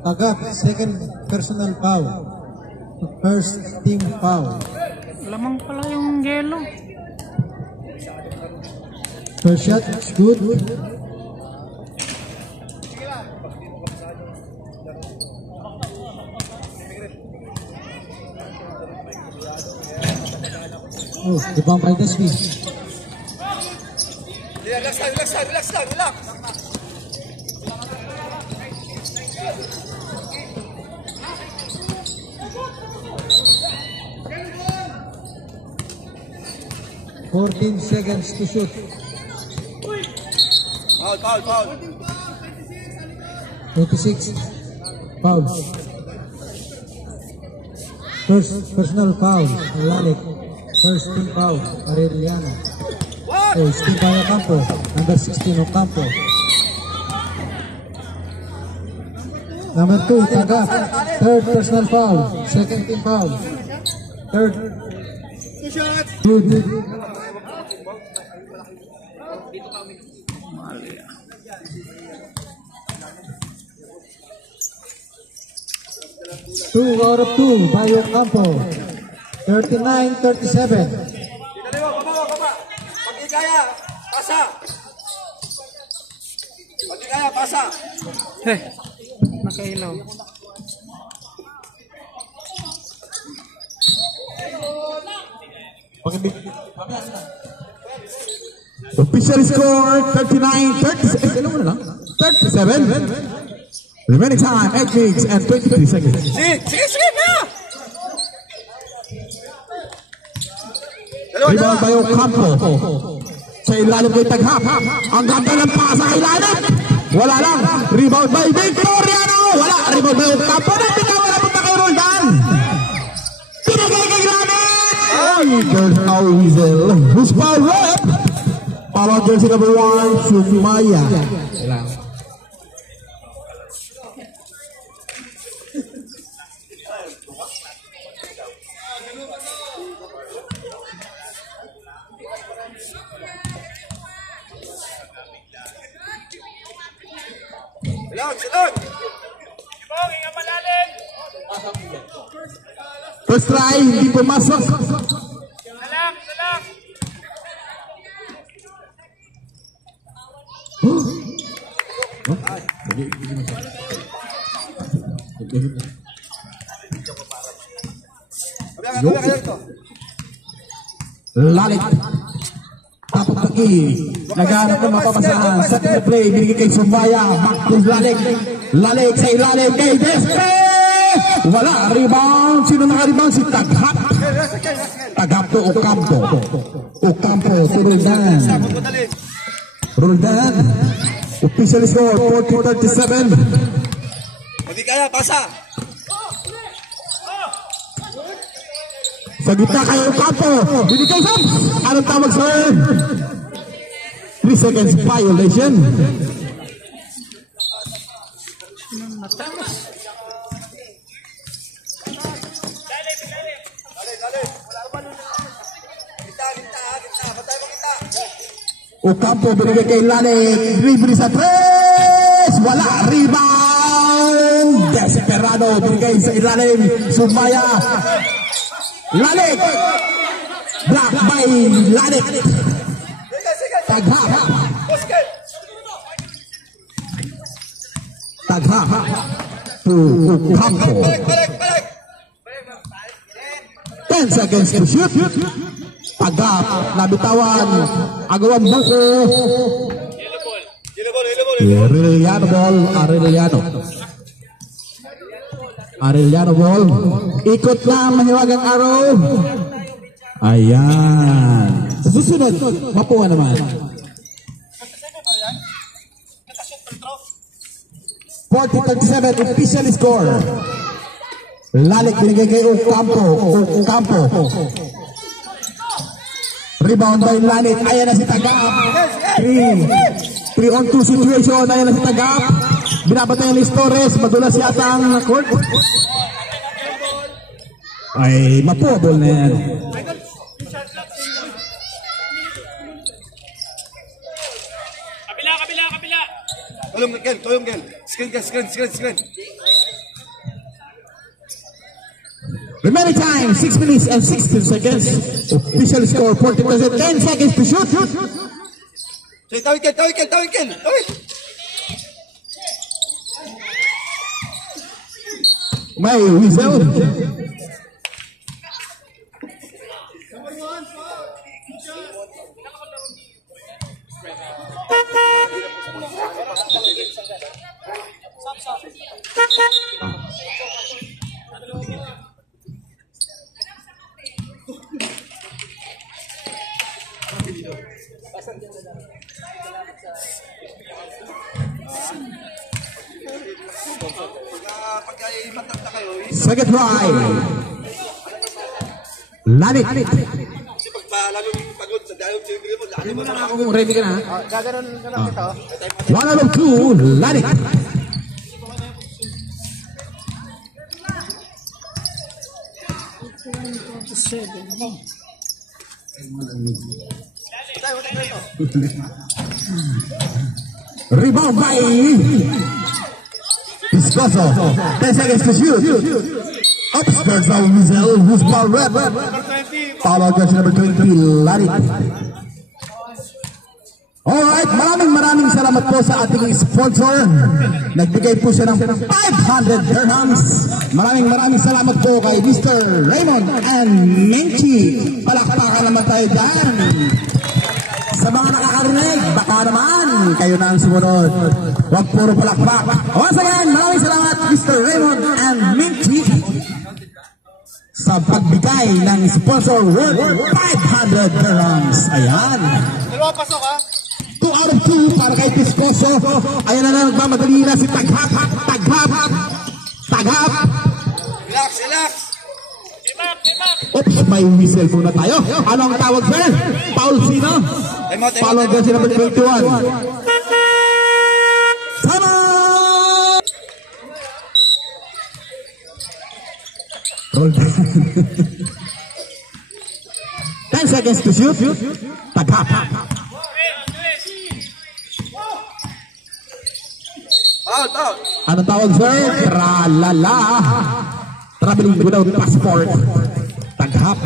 Tagap, second personal foul. First team foul. Lamang pala yung yellow. First shot, it's good. Oh, rebound by Despi. Relax lang. 14 seconds to shoot. Foul. 26. Foul. First personal foul. Lalik. First team foul. Arellano. Oh, Steve Ocampo. Number 16 Ocampo. Number 2, Taga. Third personal foul. Second team foul. Third. Good. Two out of two by Ocampo. 39-37. Baba. Pag kaya, pasa. Nakailaw. Official score 39-37. Remaining time 8 minutes and 23 seconds. Sige na! Rebound by Ocampo. Sa ilalim kay Taghap. Ang ganda ng pasa sa ilalim. Wala lang. Rebound by Victoriano. Wala. Rebound by Ocampo. Wala punta kay Roldan. Pinagay kay Granit. There's no whistle. Who's foul rep? Power jersey number 1, Sumaya. Silog! First try, hindi pumasok. Salang! Lalit. Tapos kaki. Naghanap ng mapapasahan. Second play, binigay kay Sumaya. Back to Lalik. Lalik sa ilalim kay Despe. Wala. Rebound. Sino naka-rebound? Si Taghap. Taghap to Ocampo. Ocampo to Roldan. Roldan. Official score 40-37. Hindi kaya, pasa. Sa gitna kay Ocampo. Binigay sa. Anong tawag sa 3 seconds violation. Ocampo binigay kay Lalik. Libre sa 3. Wala. Rebound. Desperado. Binigay sa ilalim. Sumaya. Lalik. Block by Lalik. Taghap. To Ocampo. 10 seconds to shoot. Taghap. Nabitawan. Agawan buko. Arellano ball. Arellano ball. Ikot lang mahiwagang araw. Ayan. Sa susunod, mapuha naman. 40-37 official score. Lalik binigay kay Ocampo. Rebound by Lalik. Ayan na si Taghap. 3-on-2 situation. Ayan na si Taghap. Binabatayan ni Torres. Madulas yata ang court. Ay, mapubol na yan. Kabila! Tulong, Gel. Screen. Remaining time, 6 minutes and 16 seconds. Official score, 40%, 10 seconds to shoot. Sige, tawid kel. Tawid. May whistle. Second try. Lalit. Kasi pag lalong pagod sa dahil siguro mo, lalo mo na. Kung ready ka na. Gaganon ka lang ito. 1 out of 2. Lalit. Rebound by Piscoso. 10 seconds to shoot. Upskirts of Mizel, who's ball red. Foul out number 20, Lalit. Alright, maraming salamat po sa ating sponsor. Nagbigay po siya ng 500 dirhams. Maraming salamat po kay Mr. Raymond and Menchi. Palakpakan naman tayo dyan. Sa mga nakakarinig, baka naman kayo na ang sumunod. Huwag puro palakpak. Once again, maraming salamat Mr. Raymond and Menchi sa pagbigay ng sponsor worth 500 dirhams. Ayan. Dalawa pasok ha. 2 out of 2 para kay Piscoso. Ayan na nagmamadali na si Taghap. Relax. Oops, may whistle muna tayo. Ano ang tawag, sir? Paul sino? Paul jersey number 21. Sama! Roll down. 10 seconds to shoot. Taghap. Out. Anong tawag, sir? Tralala. Traveling without passport. Taghap.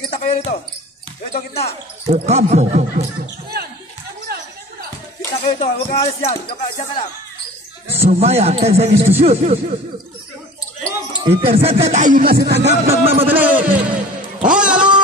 Kita kayo rito. Ito, gitna. Ocampo. Kita kayo rito. Huwag kang alis yan. Diyan ka lang. Sumaya, 10 seconds to shoot. Intercepted. Ayun na si Taghap. Nagmamadali. All along.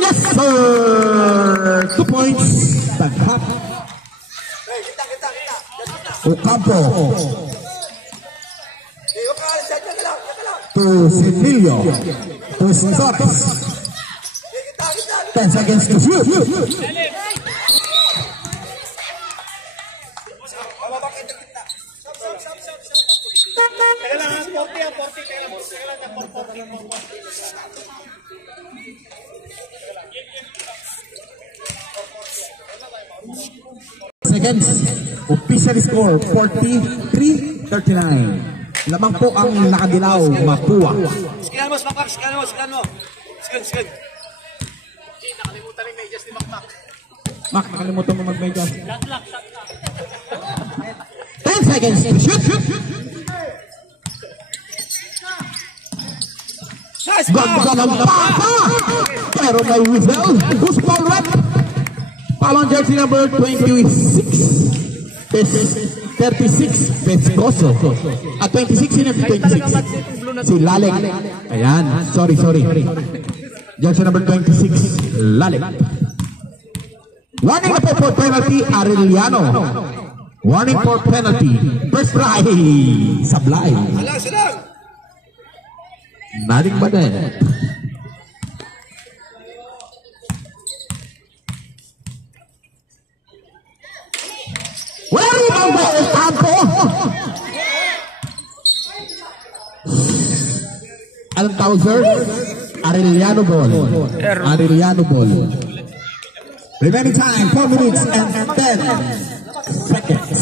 Yes, sir. 2 points. Taghap. Kita. Ocampo. Huwag kang alis yan. Diyan ka lang. To Cecilio. To Stokes. 10 seconds to shoot. Kailangan 40. Seconds. Official score 43-39. Lamang po ang nakadilaw, Mapua. Scan mo. Scan. Nakalimutan rin medyas ni Makmak. Mak, nakalimutan mo mag-medyas. 10 seconds to shoot. Nice Ganda ng pasa! Pero may whistle. Who's foul rep? Foul on jersey number 26. 36. Pescoso. 26 sino? 26. Si Lalek. Ayan. Sorry. Jersey number 26. Lalek. Warning na po for penalty, Arellano. Warning for penalty. First try. Sablay. Salang. Naring ba din? Wala rin ang ball, Ocampo! Anong tawag, sir? Arellano ball. Remaining time, 4 minutes and 10 seconds.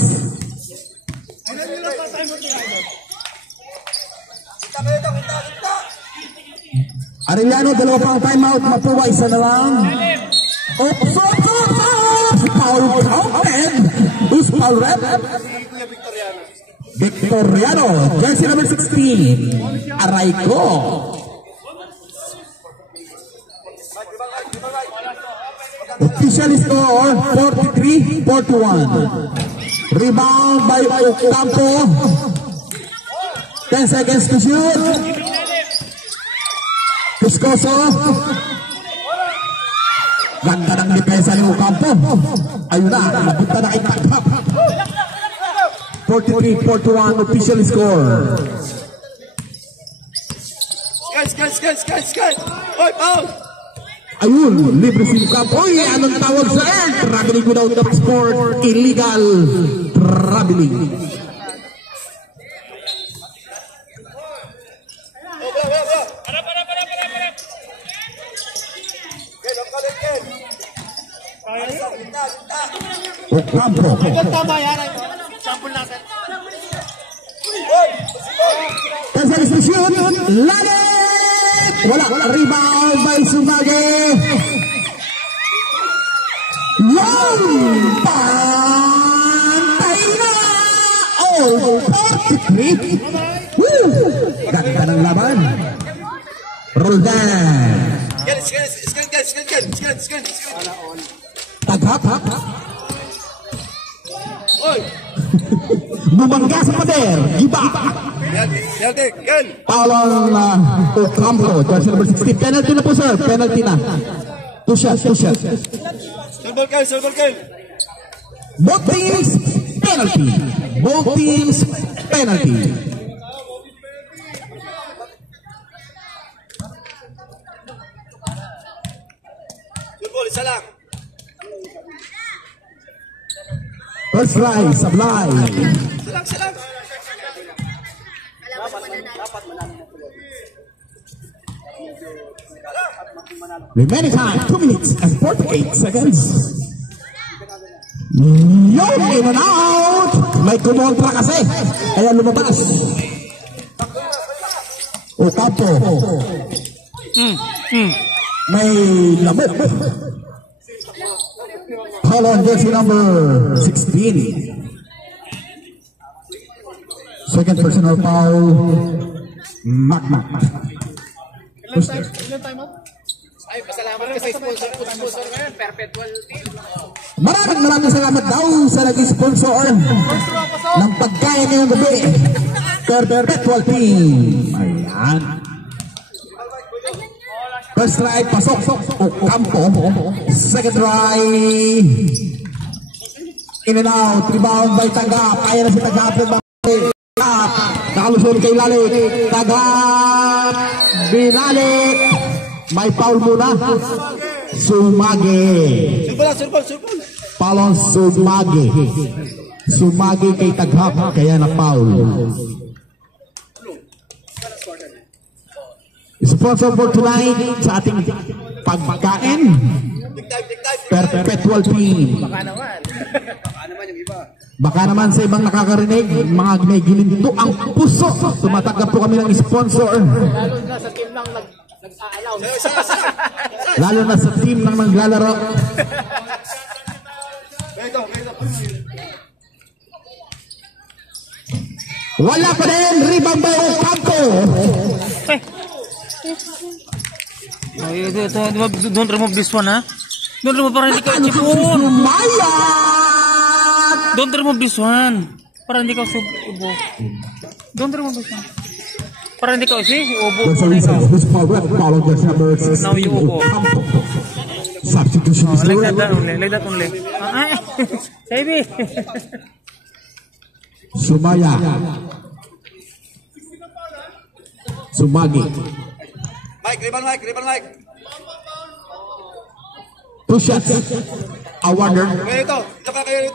Arellano, dalawa pang timeout. Mapua, isa na lang. Foul counted. Who's foul rep? Kuya Victoriano. Victoriano, jersey number 16. Arayco. Official score 43-41. Rebound by Ocampo. 10 seconds to shoot. Cuscoso. Ganda ng depensa ni Ocampo. Ayun na, napunta na kitagap. 43-41 official score. Guys! Hoy, foul! Ayun, libre si Ocampo. Uy, anong tawag sa air? Traveling without passport. Illegal traveling. Ocampo. Tama yan. Sample natin. Tesang sa shoot. Lalit! Wala. Rebound by Sumage. Long pantay na! All 43. Woo! Ganda ng laban. Roldan. Scan. Taghap. Hoy! Bumangga sa pader. Giba. Yaldik, Ken! Paulong Ocampo. Jersey number 60. Penalty na po, sir. Penalty na. Two shots. Silver Ken! Both teams penalty. Football, isa lang. First try, Sablay. Silang. Remaining time, 2 minutes and 48 seconds. Yun, in and out. May kumontra kasi. Kaya lumabas. Ocampo. May lamok. Hold on, jersey number 16. Second personal foul. Magma. Ilan time out? Ay, pasalamat ka sa sponsor ngayon. Perpetual team. Maraming salamat daw sa naging sponsor ng pagkain ngayong gabi. Perpetual team. Ayan. First try, pasok. Ocampo. Second try. In and out. Rebound by Tagap. Kaya na si Tagap. Nakalusyon kay Lalik. Tagap. Binalik. May foul muna. Sumage. Surbol. Palon Sumage. Sumage kay Taghap. Kaya na foul. Sponsor for tonight sa ating pagkain. Big time. Perpetual team. Baka naman yung iba. Baka naman sa ibang nakakarinig, mga ginigilinto ang puso. Tumatanggap po kami ng sponsor. Lalo na sa team lang nag-a-announce. Lalo na sa team ng naglalaro. Wala pa rin. Rebound by Ocampo. Don't remove this one, ha? Don't remove para hindi ka Ano sipon. Sumayat! Don't remove this one. Para hindi ka ubo. Don't remove this one. Para hindi ka ubo. That's the reason who's foul rep followed by number 16. Now you go. Ocampo. Substitution is Like that the only. Like that only. Baby. Sumaya. Sumagi. Mike. 2 shots. Awarded. Kaya ito.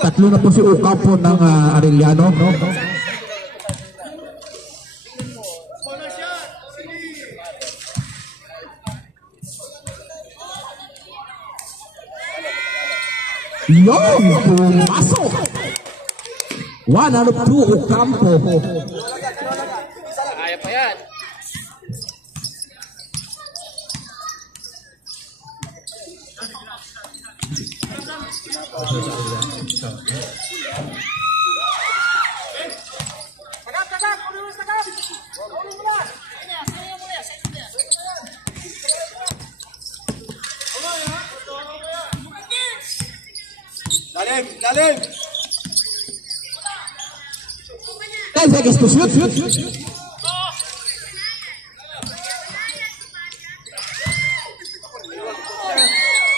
Tatlo na po si Ocampo ng Arellano. Yon! Pumasok! 1 out of 2 Ocampo. Kaya pa yan. Lalim, lalim. 10 seconds to shoot.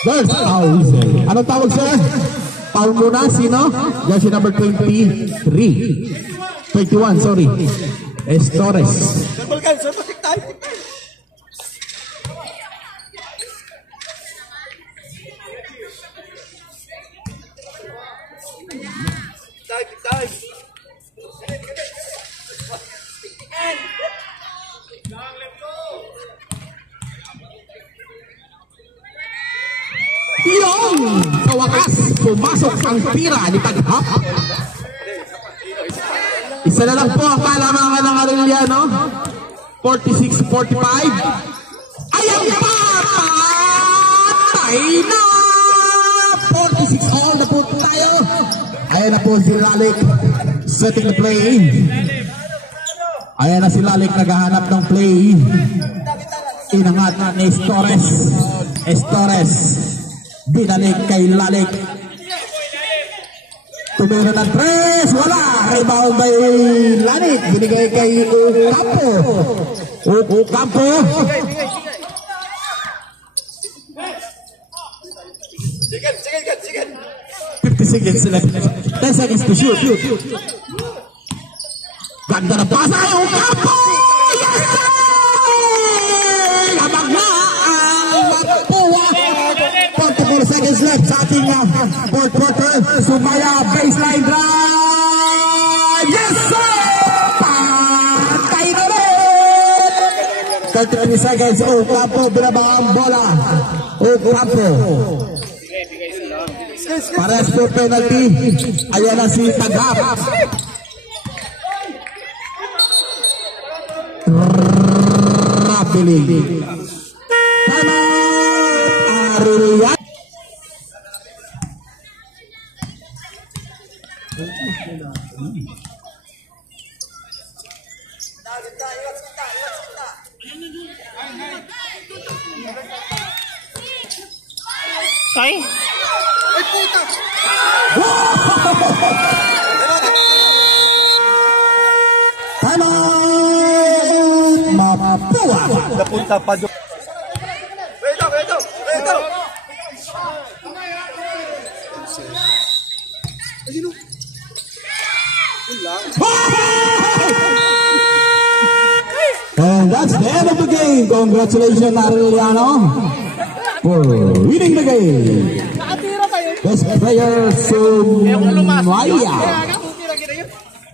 Girls, foul. Anong tawag, sir? Foul muna, sino? Jersey number 23. 21, sorry. Estores. Circle guys, circle, tik time. Time. Yung sa wakas, pumasok ang tira ni Taghap. Isa na lang po ang palamangan ng Arellano. 46-45. Ayan pa! Patay na! 46 all na po tayo. Ayan na po si Lalik setting the play. Ayan na si Lalik naghahanap ng play. Inangat ni Estores. Binalik kay Lalik. Tumira ng tres. Wala. Rebound by Lalik. Binigay kay Ocampo. Ocampo. Sige. 50 seconds left. 10 seconds to shoot. Ganda na pasa. Ocampo. Yes, sir! Labag na ang Mapua. 44 seconds left sa ating fourth quarter. Sumaya baseline drive. Yes, sir! Patay na rin. 33 seconds. Ocampo binaba ang bola. Ocampo. Pares po penalty. Ayan na si Taghap. Rapili. Tama. Arellano. Kay? Tama. Mapua. Napunta pa doon. Ito. And that's the end of the game. Congratulations, Arellano, for winning the game. Best player, Sumaya.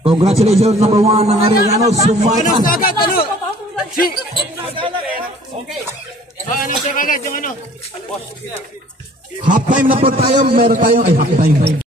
Congratulations, number 1 ng Arellano, Sumaya. Half time na po tayo. Meron tayong half time.